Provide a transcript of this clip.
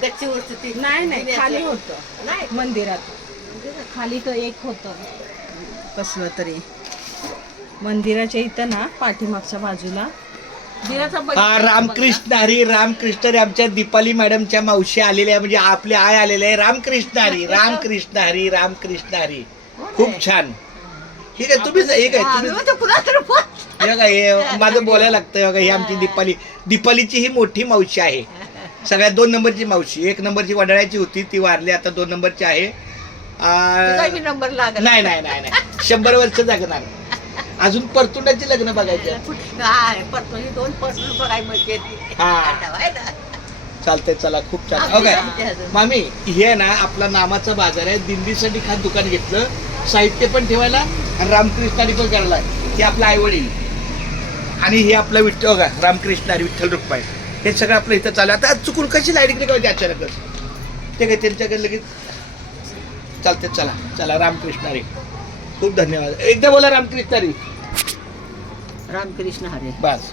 गच्चीवरती नाही खाली होतं मंदिरात खाली तर एक होतं कसलं तरी मंदिराच्या इथं ना पाठीमागच्या बाजूला हा रामकृष्ण हरी रामकृष्ण हरी. आमच्या दीपाली मॅडमच्या मावशी आलेल्या म्हणजे आपली आय आलेले आहे. रामकृष्ण हरी रामकृष्ण हरी रामकृष्ण हरी. खूप छान. ठीक आहे तुम्ही हे काय तुम्ही हे काय हे माझं बोलायला लागतं बघा. ही आमची दीपालीची ही मोठी मावशी आहे. सगळ्यात 2 नंबरची मावशी. 1 नंबरची वडाळ्याची होती ती वारली आता 2 नंबरची आहे. नंबर लागला नाही नाही नाही नाही 100 वर्ष जगणार. अजून परतुंडाची लग्न बघायचे. परतून 2 परतून बघाय म्हणजे चालतंय चला खूप छान. ओके मामी हे ना आपला नामाचा बाजार आहे. दिंडीसाठी खास दुकान घेतलं साहित्य पण ठेवायला आणि रामकृष्णारी पण करायला. हे आपलं आई वडील आणि हे आपलं विठ्ठल बघा रामकृष्ण हरी विठ्ठल रुक्माई हे सगळं आपलं इथं चालू. आता चुकून कशी लाईट इकडे कळते अचानकच ते काय त्यांच्याकडे लगेच चालते. चला चला रामकृष्ण हरी. खूप धन्यवाद. एकदा बोला रामकृष्ण हरी. रामकृष्ण हरी. बस.